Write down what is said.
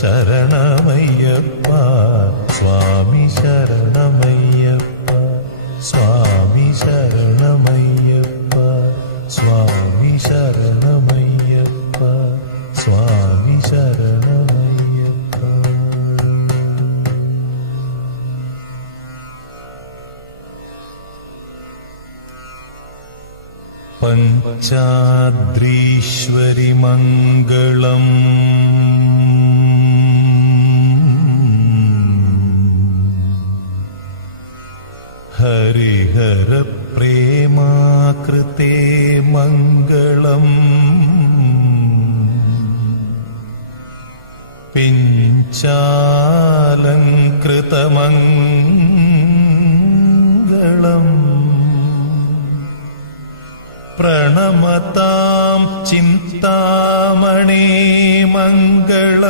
ശരണമയ്യപ്പ സ്വാമി ശരണമയ്യപ്പ സ്വാമി ശരണമയ്യപ്പ സ്വാമി ശരണമയ്യപ്പ സ്വാമി ശരണമയ്യപ്പ. പഞ്ചാദ്രീശ്വരി മംഗളം ഹരിഹര പ്രേമാകൃതേ മംഗളം പിഞ്ചാലം